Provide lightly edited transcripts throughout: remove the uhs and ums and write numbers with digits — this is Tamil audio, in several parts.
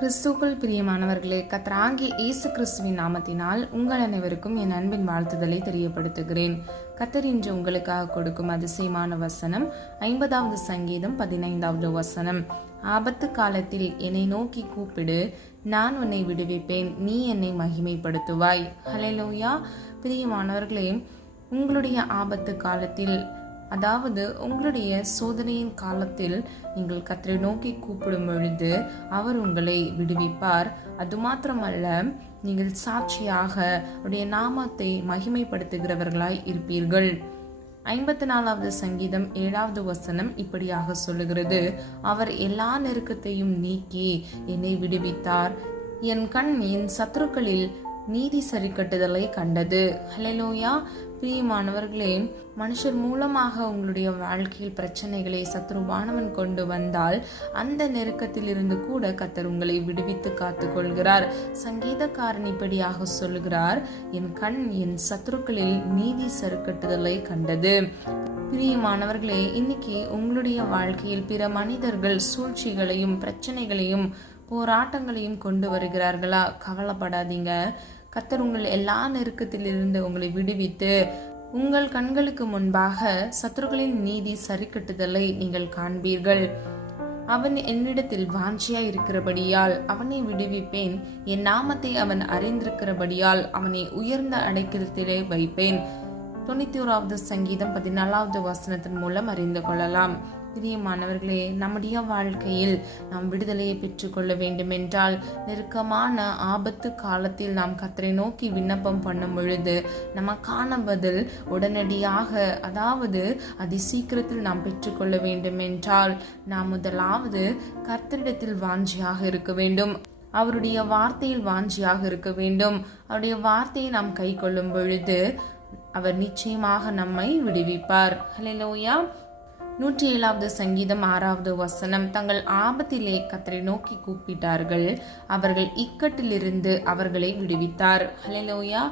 கிறிஸ்துவுக்குள் பிரியமானவர்களே, கர்த்தராகிய இயேசு கிறிஸ்துவின் நாமத்தினால் உங்கள் அனைவருக்கும் என் அன்பின் வாழ்த்துதலை தெரியப்படுத்துகிறேன். கர்த்தர் இன்று உங்களுக்காக கொடுக்கும் அதிசயமான வசனம் 50வது சங்கீதம் 15வது வசனம். ஆபத்து காலத்தில் என்னை நோக்கி கூப்பிடு, நான் உன்னை விடுவிப்பேன், நீ என்னை மகிமைப்படுத்துவாய். ஹல்லேலூயா. பிரியமானவர்களே, உங்களுடைய ஆபத்து காலத்தில், அதாவது உங்களுடைய சோதனையின் காலத்தில் நீங்கள் கர்த்தரை நோக்கி கூப்பிடும் பொழுது அவர் உங்களை விடுவிப்பார். அது மாத்திரமல்ல, நீங்கள் சாட்சியாக அவருடைய நாமத்தை மகிமைப்படுத்துகிறவர்களாய் இருப்பீர்கள். 54வது சங்கீதம் 7வது வசனம் இப்படியாக சொல்லுகிறது, அவர் எல்லா நெருக்கத்தையும் நீக்கி என்னை விடுவித்தார், என் கண் என் சத்துருக்களில் நீதி சரிக்கட்டுதலை கண்டது. ஹல்லேலூயா. பிரியமானவர்களே, மனுஷர் மூலமாக உங்களுடைய வாழ்க்கையில் பிரச்சனைகளை சத்ருவானவன் கொண்டு வந்தால் அந்த நெருக்கத்தில் இருந்து கூட கர்த்தர் உங்களை விடுவித்து காத்துக் கொள்கிறார். சங்கீதக்காரன் இப்படியாக சொல்லுகிறார், என் கண் என் சத்துருக்களில் நீதி சரிக்கட்டுதலை கண்டது. பிரியமானவர்களே, இன்னைக்கு உங்களுடைய வாழ்க்கையில் பிற மனிதர்கள் சூழ்ச்சிகளையும் பிரச்சனைகளையும் போராட்டங்களையும் கொண்டு வருகிறார்களா? கவலைப்படாதீங்க. கர்த்தர் உங்கள் எல்லா நெருக்கத்திலிருந்து உங்களை விடுவித்து உங்கள் கண்களுக்கு முன்பாக சத்துருக்களின் நீதி சரிக்கட்டுதலை நீங்கள் காண்பீர்கள். அவன் என்னிடத்தில் வாஞ்சியாய் இருக்கிறபடியால் அவனை விடுவிப்பேன், என் நாமத்தை அவன் அறிந்திருக்கிறபடியால் அவனை உயர்ந்த அடைக்கலத்திலே வைப்பேன். 91வது சங்கீதம் 14வது வசனத்தின் மூலம் அறிந்து கொள்ளலாம். பிரியமானவர்களே, நம்முடைய வாழ்க்கையில் நாம் விடுதலையை பெற்றுக்கொள்ள வேண்டும் என்றால், நெருக்கமான ஆபத்து காலத்தில் நாம் கர்த்தரை நோக்கி விண்ணப்பம் பண்ணும் பொழுது நமக்கான பதில் உடனடியாக, அதாவது அதி சீக்கிரத்தில் நாம் பெற்றுக்கொள்ள வேண்டும் என்றால், நாம் முதலாவது கர்த்தரிடத்தில் வாஞ்சியாக இருக்க வேண்டும். அவருடைய வார்த்தையில் வாஞ்சியாக இருக்க வேண்டும். அவருடைய வார்த்தையை நாம் கை கொள்ளும் பொழுது அவர் நிச்சயமாக நம்மை விடுவிப்பார். ஹல்லேலூயா. 107வது சங்கீதம் 6வது வசனம், தங்கள் ஆபத்திலே கர்த்தரை நோக்கி கூப்பிட்டார்கள், அவர்கள் இக்கட்டிலிருந்து அவர்களை விடுவித்தார். ஹல்லேலூயா.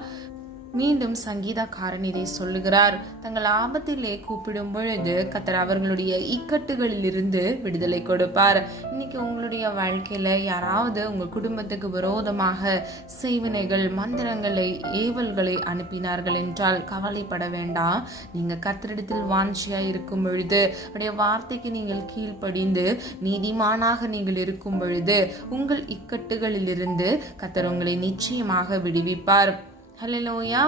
மீண்டும் சங்கீதக்காரன் இதை சொல்லுகிறார், தங்கள் ஆபத்திலே கூப்பிடும் பொழுது கர்த்தர் அவர்களுடைய இக்கட்டுகளில் இருந்து விடுதலை கொடுப்பார். இன்னைக்கு உங்களுடைய வாழ்க்கையில யாராவது உங்க குடும்பத்துக்கு விரோதமாக செய்வினைகள், மந்திரங்களை, ஏவல்களை அனுப்பினார்கள் என்றால் கவலைப்பட வேண்டாம். நீங்க கர்த்தரிடத்தில் வாஞ்சியா இருக்கும் பொழுது, அவருடைய வார்த்தைக்கு நீங்கள் கீழ்ப்படிந்து நீதிமானாக நீங்கள் இருக்கும் பொழுது உங்கள் இக்கட்டுகளில் இருந்து கர்த்தர் உங்களை நிச்சயமாக விடுவிப்பார். ஹல்லேலூயா.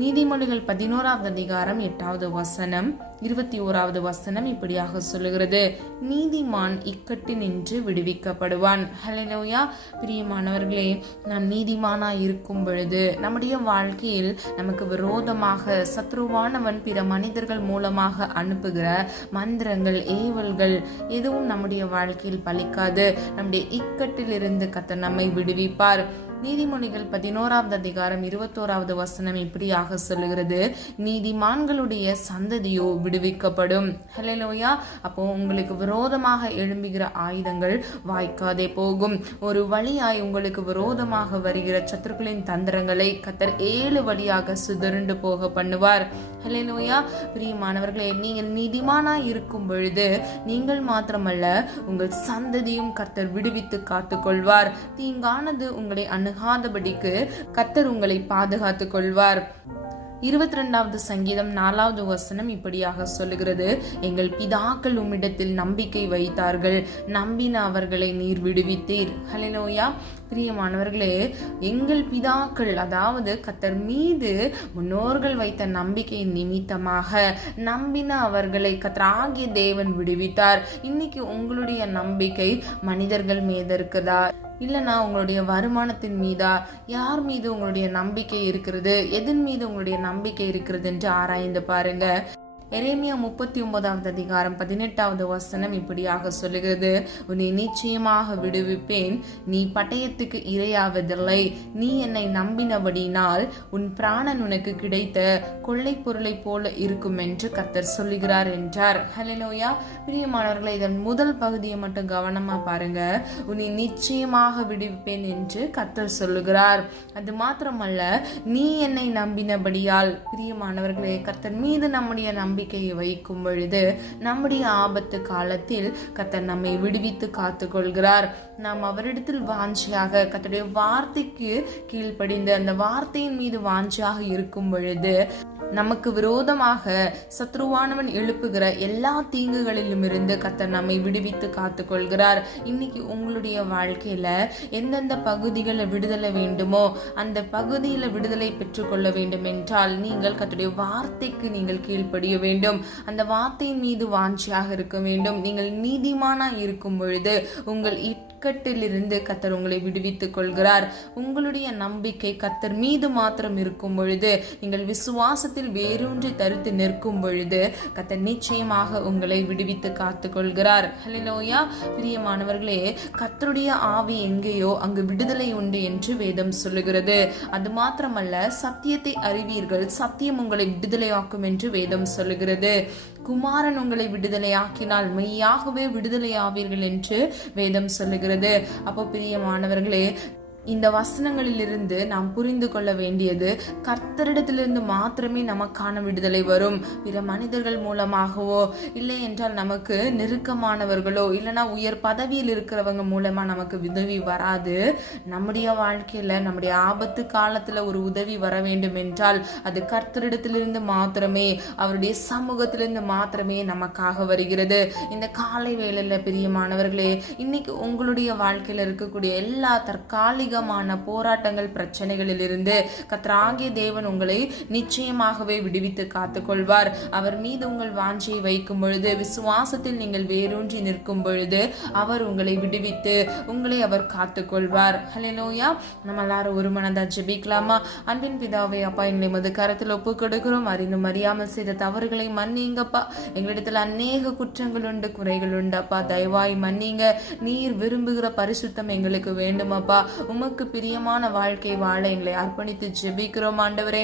நீதிமொழிகள் 11வது அதிகாரம் 8வது வசனம் 21வது வசனம் இப்படியாக சொல்லுகிறது, நீதிமான் இக்கட்டு நின்று விடுவிக்கப்படுவான். ஹல்லேலூயா. பிரியமானவர்களே, நாம் நீதிமானாய் இருக்கும் பொழுது நம்முடைய வாழ்க்கையில் நமக்கு விரோதமாக சத்ருவானவன் பிற மனிதர்கள் மூலமாக அனுப்புகிற மந்திரங்கள், ஏவல்கள் எதுவும் நம்முடைய வாழ்க்கையில் பலிக்காது. நம்முடைய இக்கட்டில் இருந்து கர்த்தர் நம்மை விடுவிப்பார். நீதிமொழிகள் 11வது அதிகாரம் 21வது வசனம் இப்படியாக சொல்லுகிறது, நீதிமான்களுடைய சந்ததியோ விடுவிக்கப்படும். ஹல்லேலூயா. அப்போ உங்களுக்கு விரோதமாக எழும்புகிற ஆயுதங்கள் வாய்க்காதே போகும். ஒரு வழியாய் உங்களுக்கு விரோதமாக வருகிற சத்துருக்களின் தந்திரங்களை கர்த்தர் 7 வழியாக சிதறுண்டு போக பண்ணுவார். ஹல்லேலூயா. பிரியமானவர்களே, நீங்கள் நீதிமானாய் இருக்கும் பொழுது நீங்கள் மாத்திரமல்ல, உங்கள் சந்ததியும் கர்த்தர் விடுவித்து காத்துக் கொள்வார். தீங்கானது உங்களை அணுகாதபடிக்கு கர்த்தர் உங்களை பாதுகாத்துக் கொள்வார். 22வது சங்கீதம் 4வது வசனம் இப்படியாக சொல்லுகிறது, எங்கள் பிதாக்கள் உம்மிடத்தில் நம்பிக்கை வைத்தார்கள், நம்பின அவர்களை நீர் விடுவித்தீர். ஹல்லேலூயா. பிரியமானவர்களே, எங்கள் பிதாக்கள், அதாவது கர்த்தர் மீது முன்னோர்கள் வைத்த நம்பிக்கையின் நிமித்தமாக நம்பின அவர்களை கர்த்தராகிய தேவன் விடுவித்தார். இன்னைக்கு உங்களுடைய நம்பிக்கை மனிதர்கள் மீது இருக்குதா, இல்லைனா உங்களுடைய வருமானத்தின் மீதா, யார் மீது உங்களுடைய நம்பிக்கை இருக்கிறது, எதன் மீது உங்களுடைய நம்பிக்கை இருக்கிறது என்று ஆராய்ந்து பாருங்க. எரேமியா 39வது அதிகாரம் 18வது வசனம் இப்படியாக சொல்லுகிறது, உன்னை நிச்சயமாக விடுவிப்பேன், நீ பட்டயத்துக்கு இரையாவதில்லை, நீ என்னை நம்பினபடினால் உன் பிராணன் உனக்கு கிடைத்த கொள்ளை பொருளை போல இருக்கும் என்று கர்த்தர் சொல்லுகிறார் என்றார். ஹல்லேலூயா. பிரியமானவர்களை, இதன் முதல் பகுதியை மட்டும் கவனமா பாருங்க. உன்னை நிச்சயமாக விடுவிப்பேன் என்று கர்த்தர் சொல்லுகிறார். அது மாத்திரமல்ல, நீ என்னை நம்பினபடியால். பிரியமானவர்களே, கர்த்தர் மீது நம்முடைய நம்பிக்கை நம்பிக்கையை வைக்கும் பொழுது நம்முடைய ஆபத்து காலத்தில் கர்த்தர் நம்மை விடுவித்து காத்து கொள்கிறார். நாம் அவரிடத்தில் வாஞ்சியாக கர்த்தருடைய வார்த்தைக்கு கீழ்ப்படிந்து அந்த வார்த்தையின் மீது வாஞ்சியாக இருக்கும் பொழுது நமக்கு விரோதமாக சத்ருவானவன் எழுப்புகிற எல்லா தீங்குகளிலும் இருந்து கர்த்தர் நம்மை விடுவித்து காத்து கொள்கிறார். இன்னைக்கு உங்களுடைய வாழ்க்கையில எந்தெந்த பகுதிகளை விடுதலை வேண்டுமோ அந்த பகுதியில விடுதலை பெற்றுக்கொள்ள வேண்டும் என்றால் நீங்கள் கர்த்தருடைய வார்த்தைக்கு நீங்கள் கீழ்ப்படிய வேண்டும். அந்த வார்த்தையின் மீது வாஞ்சியாக இருக்க வேண்டும். நீங்கள் நீதிமானா இருக்கும் பொழுது உங்கள் இக்கட்டிலிருந்து கர்த்தர் உங்களை விடுவித்துக் கொள்கிறார். உங்களுடைய நம்பிக்கை கர்த்தர் மீது மாத்திரம் இருக்கும் பொழுது நீங்கள் விசுவாசத்தில் வேரூன்றி தரித்து நிற்கும் பொழுது கர்த்தர் நிச்சயமாக உங்களை விடுவித்து காத்து கொள்கிறார். ஹல்லேலூயா. பிரியமானவர்களே, கர்த்தருடைய ஆவி எங்கேயோ அங்கு விடுதலை உண்டு என்று வேதம் சொல்லுகிறது. அது மாத்திரமல்ல, சத்தியத்தை அறிவீர்கள், சத்தியம் உங்களை விடுதலையாக்கும் என்று வேதம் சொல்லுகிறது. குமாரன் உங்களை விடுதலையாக்கினால் மெய்யாகவே விடுதலையாவீர்கள் என்று வேதம் சொல்லுகிறது. அப்போ பிரியமானவர்களே, இந்த வசனங்களிலிருந்து நாம் புரிந்து கொள்ள வேண்டியது கர்த்தரிடத்திலிருந்து மாத்திரமே நமக்கான விடுதலை வரும். பிற மனிதர்கள் மூலமாகவோ இல்லை என்றால் நமக்கு நெருக்கமானவர்களோ இல்லைன்னா உயர் பதவியில் இருக்கிறவங்க மூலமா நமக்கு உதவி வராது. நம்முடைய வாழ்க்கையில நம்முடைய ஆபத்து காலத்துல ஒரு உதவி வர வேண்டும் என்றால் அது கர்த்தரிடத்திலிருந்து மாத்திரமே, அவருடைய சமூகத்திலிருந்து மாத்திரமே நமக்காக வருகிறது. இந்த காலை வேளையில பிரியமானவர்களே, இன்னைக்கு உங்களுடைய வாழ்க்கையில இருக்கக்கூடிய எல்லா தற்காலிக போராட்டங்கள் பிரச்சனைகளில் இருந்து கர்த்தராகிய தேவன் உங்களை நிச்சயமாகவே விடுவித்து காத்துக் கொள்வார். அவர் மீது உங்கள் வாஞ்சையை வைக்கும் பொழுது, விசுவாசத்தில் நீங்கள் வேரூன்றி நிற்கும் பொழுது அவர் உங்களை விடுவித்து உங்களை அவர் காத்துக் கொள்வார். ஹல்லேலூயா. நம்ம எல்லாரும் ஒரு மனதா ஜெபிக்கலாமா? அன்பின் பிதாவே, அப்பா, எங்களை மது கரத்தில் ஒப்பு கொடுக்கிறோம். அறிந்தும் அறியாமல் செய்த தவறுகளை மன்னிங்கப்பா. எங்களிடத்துல அநேக குற்றங்கள் உண்டு, குறைகள் உண்டு அப்பா. தயவாய் மன்னிங்க. நீர் விரும்புகிற பரிசுத்தம் எங்களுக்கு வேண்டுமப்பா. உமக்கு பிரியமான வாழ்க்கை வாழ எங்களை அர்ப்பணித்து ஜெபிக்கிறோம் ஆண்டவரே.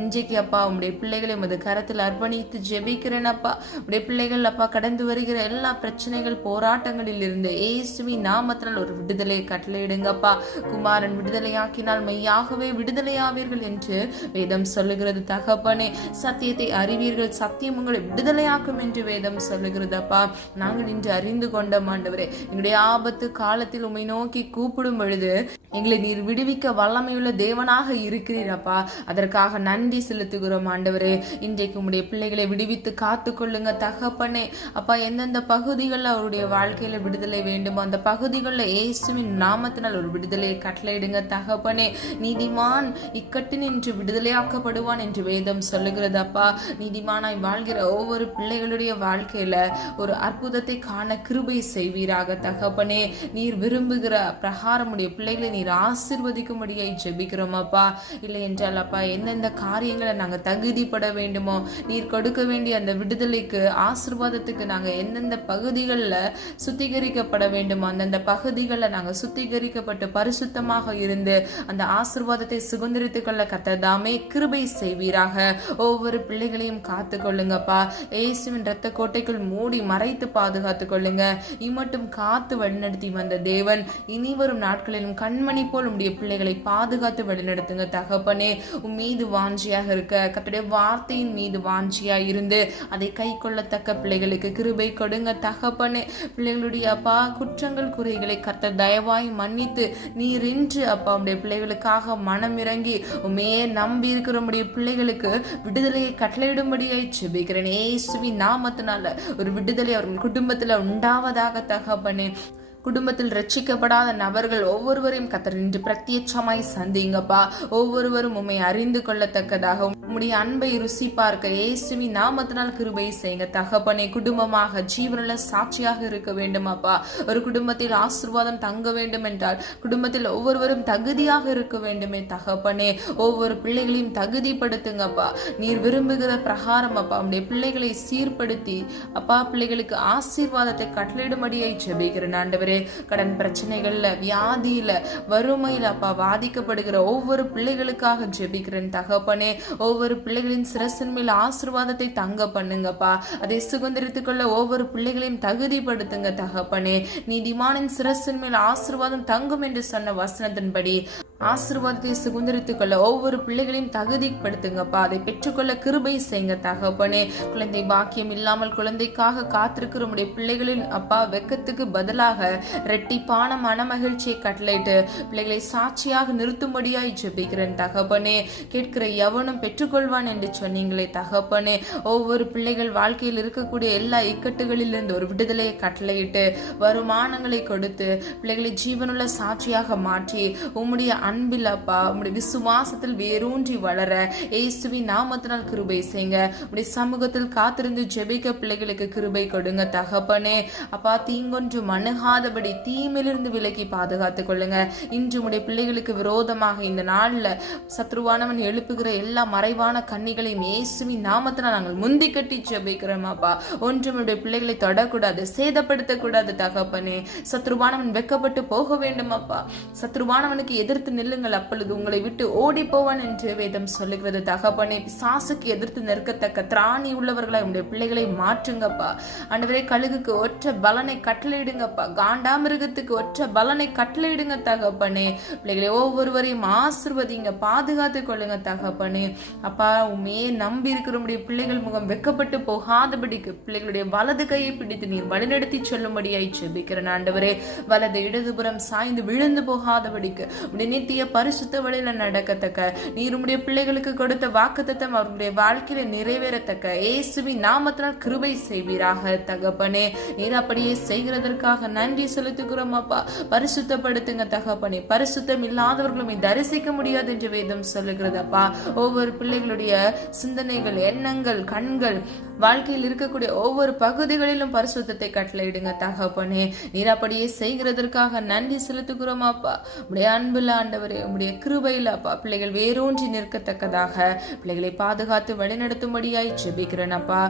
இன்றைக்கு அப்பா உம்முடைய பிள்ளைகளை உமது கரத்தில் அர்ப்பணித்து ஜெபிக்கிறேன் அப்பா. உடைய பிள்ளைகள் அப்பா கடந்து வருகிற எல்லா பிரச்சனைகள் போராட்டங்களில் இருந்து இயேசுவின் நாமத்தினால் ஒரு விடுதலையை கட்டளையிடுங்கப்பா. குமாரன் விடுதலையாக்கினால் மெய்யாகவே விடுதலையாவீர்கள் என்று வேதம் சொல்லுகிறது தகப்பனே. சத்தியத்தை அறிவீர்கள், சத்தியம் உங்களை விடுதலையாக்கும் என்று வேதம் சொல்லுகிறது அப்பா. நாங்கள் இன்று அறிந்து கொண்டோம் ஆண்டவரே. எங்களுடைய ஆபத்து காலத்தில் உம்மை நோக்கி கூப்பிடும் பொழுது எங்களை நீர் விடுவிக்க வல்லமையுள்ள தேவனாக இருக்கிறீரப்பா. அதற்காக நன்றி செலுத்துகிறோம் ஆண்டவரே. இன்றைக்கு உம்முடைய பிள்ளைகளை விடுவித்து காத்து கொள்ளுங்க தகப்பனே. அப்பா, எந்தெந்த பகுதிகளில் அவருடைய வாழ்க்கையில விடுதலை வேண்டுமோ அந்த பகுதிகளில் இயேசுவின் நாமத்தினால் ஒரு விடுதலையை கட்டளையிடுங்க தகப்பனே. நீதிமான் இக்கட்டினின்று விடுதலையாக்கப்படுவான் என்று வேதம் சொல்லுகிறது அப்பா. நீதிமானாய் வாழ்கிற ஒவ்வொரு பிள்ளைகளுடைய வாழ்க்கையில ஒரு அற்புதத்தை காண கிருபை செய்வீராக தகப்பனே. நீர் விரும்புகிற பிரகாரமுடைய பிள்ளைகளை நீர் ஆசீர்வதிக்கும்படியாய் ஜெபிக்கிறோம் அப்பா. இல்லை என்றால் அப்பா, எந்தெந்த காரியங்களை நாங்க தகுதிப்பட வேண்டுமோ, நீர் கொடுக்க வேண்டிய அந்த விடுதலைக்கு ஆசீர்வாதத்துக்கு நாங்க எந்தெந்த பகுதிகளில் சுத்திகரிக்கப்பட வேண்டுமோ அந்தந்த பகுதிகளில் நாங்க சுத்திகரிக்கப்பட்டு பரிசுத்தமாக இருந்து அந்த ஆசீர்வாதத்தை சுதந்திரித்துக் கொள்ள கர்த்தர் கிருபை செய்வீராக. ஒவ்வொரு பிள்ளைகளையும் காத்து கொள்ளுங்கப்பா. இயேசுவின் இரத்த கோட்டைக்குள் மூடி மறைத்து பாதுகாத்து கொள்ளுங்க. இம்மட்டும் காத்து வழிநடத்தி வந்த தேவன் இனி வரும் நாட்களிலும் கண்மணி போல் உம்முடைய பிள்ளைகளை பாதுகாத்து வழிநடத்துங்க தகப்பனே. உன் மீது வாஞ்சியாக இருக்க கர்த்தருடைய வார்த்தையின் மீது வாஞ்சியா இருந்து அதை கை கொள்ளத்தக்க பிள்ளைகளுக்கு கிருபை கொடுங்க தகப்பனே. பிள்ளைகளுடைய அப்பா குற்றங்கள் குறைகளை கர்த்தர் தயவாய் மன்னித்து நீர் இன்று அப்பா உடைய பிள்ளைகளுக்காக மனம் இறங்கி உண்மையே நம்பி இருக்கிற பிள்ளைகளுக்கு விடுதலையை கட்டளையிடும்படியாய் ஜெபிக்கிறேன். இயேசுவின் நாமத்தினால ஒரு விடுதலை அவர்கள் குடும்பத்துல உண்டாவதாக தகப்பனே. குடும்பத்தில் ரட்சிக்கப்படாத நபர்கள் ஒவ்வொருவரையும் கர்த்தர் இன்று பிரத்யட்சமாய் சந்திங்கப்பா. ஒவ்வொருவரும் உம்மை அறிந்து கொள்ளத்தக்கதாக உம்முடைய அன்பை ருசி பார்க்க இயேசுவின் நாமத்தினால் கிருபை செய்யுங்க தகப்பனே. குடும்பமாக ஜீவனுள்ள சாட்சியாக இருக்க வேண்டும் அப்பா. ஒரு குடும்பத்தில் ஆசீர்வாதம் தங்க வேண்டும் என்றால் குடும்பத்தில் ஒவ்வொருவரும் தகுதியாக இருக்க வேண்டுமே தகப்பனே. ஒவ்வொரு பிள்ளைகளையும் தகுதிப்படுத்துங்கப்பா. நீர் விரும்புகிற பிரகாரம் அப்பா உம்முடைய பிள்ளைகளை சீர்படுத்தி அப்பா பிள்ளைகளுக்கு ஆசீர்வாதத்தை கட்டளையிடும்படியாய் ஜெபிக்கிறேன் ஆண்டவரே. கடன் பிரச்சனைகள்ல, வியாதியில, வறுமையில அப்பா பாதிக்கப்படுகிற ஒவ்வொரு பிள்ளைகளுக்காக ஜெபிக்கிறேன் தகப்பனே. ஒவ்வொரு பிள்ளைகளின் சிரசின் மேல் ஆசீர்வாதத்தை தங்க பண்ணுங்கப்பா. அதை சுதந்திரித்துக் கொள்ள ஒவ்வொரு பிள்ளைகளையும் தகுதிப்படுத்துங்க தகப்பனே. நீதிமானின் சிரசின் மேல் ஆசீர்வாதம் தங்கும் என்று சொன்ன வசனத்தின்படி ஆசீர்வாதத்தை சுதந்திரித்துக் கொள்ள ஒவ்வொரு பிள்ளைகளையும் தகுதிப்படுத்துங்கப்பா. அதை பெற்றுக்கொள்ள கிருபை செய்யுங்க தகப்பனே. குழந்தை பாக்கியம் இல்லாமல் குழந்தைக்காக காத்திருக்கிற உடைய பிள்ளைகளின் அப்பா வெக்கத்துக்கு பதிலாக ரெட்டிப்பான மனமகிழ்ச்சியை கட்டளையிட்டு பிள்ளைகளை சாட்சியாக நிறுத்தும்படியாய் ஜெபிக்கிறேன் தகப்பனே. கேட்கிற எவனும் பெற்றுக்கொள்வான் என்று சொன்னீங்களே தகப்பனே. ஒவ்வொரு பிள்ளைகள் வாழ்க்கையில் இருக்கக்கூடிய எல்லா இக்கட்டுகளிலிருந்து ஒரு விடுதலையை கட்டளையிட்டு வருமானங்களை கொடுத்து பிள்ளைகளை ஜீவனுள்ள சாட்சியாக மாற்றி உம்முடைய அன்பில் அப்பா உம்முடைய விசுவாசத்தில் வேரூன்றி வளர இயேசுவின் நாமத்தினால் கிருபை செய்யுங்க. உம்முடைய சமூகத்தில் காத்திருந்து ஜெபிக்க பிள்ளைகளுக்கு கிருபை கொடுங்க தகப்பனே. அப்பா தீங்கொன்று அணுகாதபடி தீமையிலிருந்து விலக்கி பாதுகாத்துக் கொள்ளுங்க. இன்று உடைய பிள்ளைகளுக்கு விரோதமாக இந்த நாள்ல சத்ருவானவன் எழுப்புகிற எல்லா மறைவான கண்ணிகளையும் இயேசுவின் நாமத்தினால் நாங்கள் முந்தி கட்டி ஜெபிக்கிறோம் அப்பா. ஒன்றும் உடைய பிள்ளைகளை தொடக்கூடாது, சேதப்படுத்தக்கூடாது தகப்பனே. சத்ருவானவன் வெக்கப்பட்டு போக வேண்டும் அப்பா. சத்ருவானவனுக்கு எதிர்த்து நில்லுங்கள், அப்பொழுது உங்களை விட்டு ஓடி போவான் என்று வேதம் சொல்லுகிறது தகப்பனே. பிசாசுக்கு எதிர்த்து நிற்கத்தக்க திராணி உள்ளவர்களாய் உடைய பிள்ளைகளை மாற்றுங்கப்பா. ஆண்டவரே, கழுகுக்கு ஒற்ற பலனை கட்டளையிடுங்கப்பா. காண்டாமிருகத்துக்கு ஒற்ற பலனை கட்டளையிடுங்க தகப்பனே. பிள்ளைகளை ஒவ்வொருவரையும் ஆசீர்வதிங்க, பாதுகாத்துக் கொள்ளுங்க தகப்பனே. அப்பா உண்மையே நம்பி இருக்கிற பிள்ளைகள் முகம் வெக்கப்பட்டு போகாதபடிக்கு பிள்ளைகளுடைய வலது கையை பிடித்து நீர் வழிநடத்தி சொல்லும்படியாய் ஜெபிக்கிறேன் ஆண்டவரே. வலது இடதுபுறம் சாய்ந்து விழுந்து போகாதபடிக்கு உடைய நித்திய பரிசுத்த வழியில நடக்கத்தக்க நீர் உடைய பிள்ளைகளுக்கு கொடுத்த வாக்குத்தத்தம் அவருடைய வாழ்க்கையில நிறைவேறத்தக்க இயேசுவின் நாமத்தினால் கிருபை செய்வீராக தகப்பனே. நீர் அப்படியே செய்கிறதற்காக நன்றி செலுத்துகிறோம் அப்பா. பரிசுத்தப்படுத்துங்க தகப்பனே. பரிசுத்தம் இல்லாதவர்களும் தரிசிக்க முடியாது என்று வேதம் சொல்லுகிறது அப்பா. ஒவ்வொரு பிள்ளைகளுடைய சிந்தனைகள், எண்ணங்கள், கண்கள், வாழ்க்கையில் இருக்கக்கூடிய ஒவ்வொரு பகுதிகளிலும் பரிசுத்தத்தை கட்டளையிடுங்க தகப்பனே. நீர் அப்படியே செய்கிறதற்காக நன்றி செலுத்துகிறோம் அப்பா. உடைய அன்புல ஆண்டவரே, உடைய கிருபையில் அப்பா பிள்ளைகள் வேரூன்றி நிற்கத்தக்கதாக பிள்ளைகளை பாதுகாத்து வழிநடத்தும்படியாய் ஜெபிக்கிறேன் அப்பா.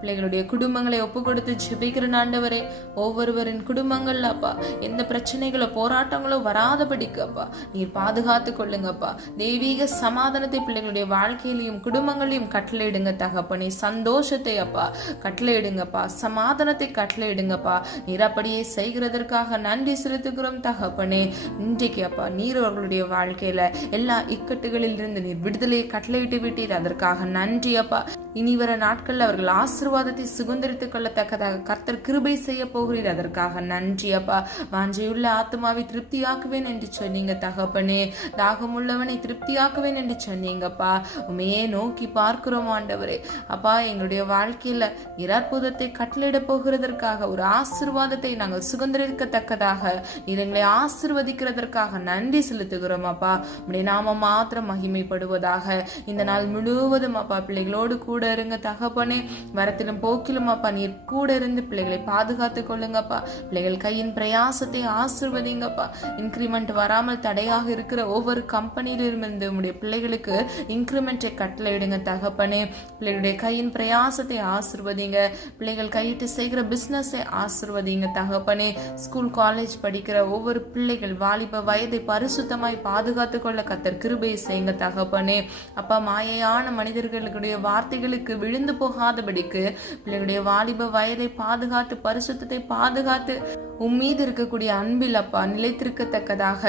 பிள்ளைகளுடைய குடும்பங்களை ஒப்பு கொடுத்து ஜெபிக்கிறேன் ஆண்டவரே. ஒவ்வொருவரின் குடும்பங்கள் அப்பா எந்த பிரச்சனைகளோ போராட்டங்களோ வராதபடிக்கு அப்பா நீர் பாதுகாத்து கொள்ளுங்கப்பா. தெய்வீக சமாதானத்தை பிள்ளைகளுடைய வாழ்க்கையிலையும் குடும்பங்களையும் கட்டளையிடுங்க தகப்பனே. சந்தோஷத்தை அப்பா கட்டளையிடுங்கப்பா. சமாதானத்தை கட்டளையிடுங்கப்பா. நீர் அப்படியே செய்கிறதற்காக நன்றி செலுத்துகிறோம் தகப்பனே. இன்றைக்கு அப்பா நீர் அவர்களுடைய வாழ்க்கையில எல்லா இக்கட்டுகளில் இருந்து நீர் விடுதலையை கட்டளையிட்டு விட்டீர், அதற்காக நன்றி அப்பா. இனி வர நாட்கள் அவர்கள் ஆசீர்வாதத்தை சுதந்திரித்துக் கொள்ளத்தக்கதாக கர்த்தர் கிருபை செய்ய போகிறீர், அதற்காக நன்றி அப்பா. வாஞ்சையுள்ள ஆத்மாவை திருப்தியாக்குவேன் என்று சொன்னீங்க தகப்பனே. தாகமுள்ளவனை திருப்தியாக்குவேன் என்று சொன்னீங்கப்பா. உண்மையே நோக்கி பார்க்கிறோம் ஆண்டவரே. அப்பா எங்களுடைய வாழ்க்கையில அற்புதத்தை கட்டளையிட போகிறதற்காக ஒரு ஆசீர்வாதத்தை நாங்கள் சுதந்திரிக்கத்தக்கதாக நீர் எங்களை ஆசீர்வதிக்கிறதற்காக நன்றி செலுத்துகிறோம் அப்பா. உடைய நாம மாத்திரம் மகிமைப்படுவதாக. இந்த நாள் முழுவதும் அப்பா பிள்ளைகளோடு கூட இருங்க தகப்பனே. வரத்திலும் போக்கிலும் அப்பா நீர் கூட இருந்து பிள்ளைகளை பாதுகாத்துக் கொள்ளுங்கப்பா. பிள்ளைகள் கையின் பிரயாசத்தை ஆசீர்வதிங்கப்பா. இன்கிரிமெண்ட் வராமல் தடையாக இருக்கிற ஒவ்வொரு கம்பெனியிலிருந்து உடைய பிள்ளைகளுக்கு இன்கிரிமெண்டை கட்டளையிடுங்க தகப்பனே. பிள்ளைகளுடைய கையின் பிரயாசத்தை ஆசீர்வதிங்க. பிள்ளைகள் கையிட்டு செய்கிற பிசினஸை ஆசீர்வதிங்க தகப்பனே. ஸ்கூல் காலேஜ் படிக்கிற ஒவ்வொரு பிள்ளைகள் வாலிப வயதை பரிசுத்தமாய் பாதுகாத்துக் கொள்ள கர்த்தர் கிருபை செய்யுங்க தகப்பனே. அப்பா மாயையான மனிதர்களுடைய வார்த்தைகளுக்கு விழுந்து போகாதபடிக்கு பிள்ளைகளுடைய வாலிப வயதை பாதுகாத்து பரிசுத்தத்தை பாதுகாத்து உம்மீது இருக்கக்கூடிய அன்பில் அப்பா நிலைத்திருக்கத்தக்கதாக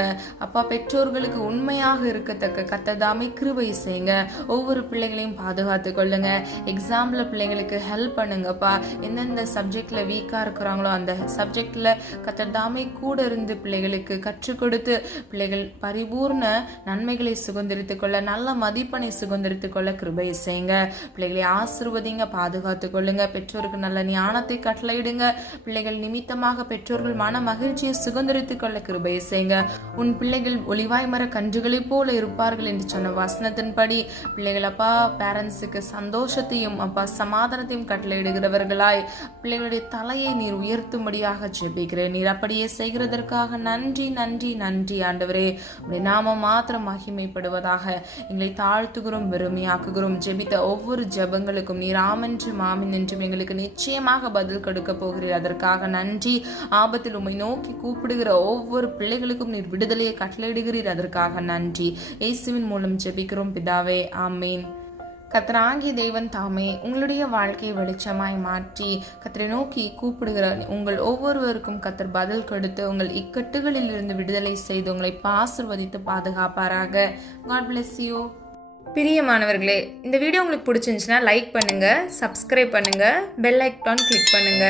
அப்பா பெற்றோர்களுக்கு உண்மையாக இருக்கத்தக்க கர்த்ததாமே கிருபை செய்யுங்க. ஒவ்வொரு பிள்ளைகளையும் பாதுகாத்துக் கொள்ளுங்க. எக்ஸாம்ல பிள்ளைங்களுக்கு ஹெல்ப் பண்ணுங்கப்பா. எந்தெந்த சப்ஜெக்ட்ல வீக்கா இருக்கிறாங்களோ அந்த சப்ஜெக்ட்ல கர்த்ததாமே கூட இருந்து பிள்ளைகளுக்கு கற்றுக் கொடுத்து பிள்ளைகள் பரிபூர்ண நன்மைகளை சுதந்திரித்துக் கொள்ள, நல்ல மதிப்பெண்ணை சுதந்திரித்துக் கொள்ள கிருபை செய்யுங்க. பிள்ளைகளை ஆசீர்வதிங்க, பாதுகாத்துக் கொள்ளுங்க. பெற்றோருக்கு நல்ல ஞானத்தை கட்டளையிடுங்க. பிள்ளைகள் நிமித்தமாக பெற்றோர்கள் மன மகிழ்ச்சியை சுதந்திரித்துக் கொள்ள கிருபை செய்யுங்க. உன் பிள்ளைகள் ஒளிவாய் மர கன்றுகளை போல இருப்பார்கள் என்று சொன்ன வசனத்தின்படி பிள்ளைகள் அப்பா பேரண்ட்ஸுக்கு சந்தோஷத்தையும் அப்பா சமாதானத்தையும் கட்டளையிடுகிறவர்களாய் பிள்ளைகளுடைய தலையை நீர் உயர்த்தும்படியாக ஜெபிக்கிறேன். நீர் அப்படியே செய்கிறதற்காக நன்றி நன்றி நன்றி ஆண்டவரே. உடைய நாம மாத்திரம் மகிமைப்படுவதாக. எங்களை தாழ்த்துகிறோம், வெறுமையாக்குகிறோம். ஜெபித்த ஒவ்வொரு ஜெபங்களுக்கும் நீர் ஆமென்றும் ஆமென் என்றும் எங்களுக்கு நிச்சயமாக பதில் கொடுக்க போகிறீர், அதற்காக நன்றி. ஆபத்தில் உம்மை நோக்கி கூப்பிடுகிற ஒவ்வொரு பிள்ளைகளுக்கும் நீர் விடுதலையை கட்டளையிடுகிறீர், அதற்காக நன்றி. இயேசுவின் மூலம் ஜெபிக்கிறோம் பிதாவே, ஆமேன். கர்த்தராகிய தேவன் தாமே உங்களுடைய வாழ்க்கையை வெளிச்சமாய் மாற்றி கர்த்தரை நோக்கி கூப்பிடுகிற உங்கள் ஒவ்வொருவருக்கும் கர்த்தர் பதில் கொடுத்து உங்கள் இக்கட்டுகளில் இருந்து விடுதலை செய்து உங்களை ஆசீர்வதித்து பாதுகாப்பாராக. God bless you. பிரியமானவர்களே, இந்த வீடியோ உங்களுக்கு பிடிச்சிருந்துச்சுன்னா லைக் பண்ணுங்க, சப்ஸ்கிரைப் பண்ணுங்க, பெல் ஐக்கான் கிளிக் பண்ணுங்க.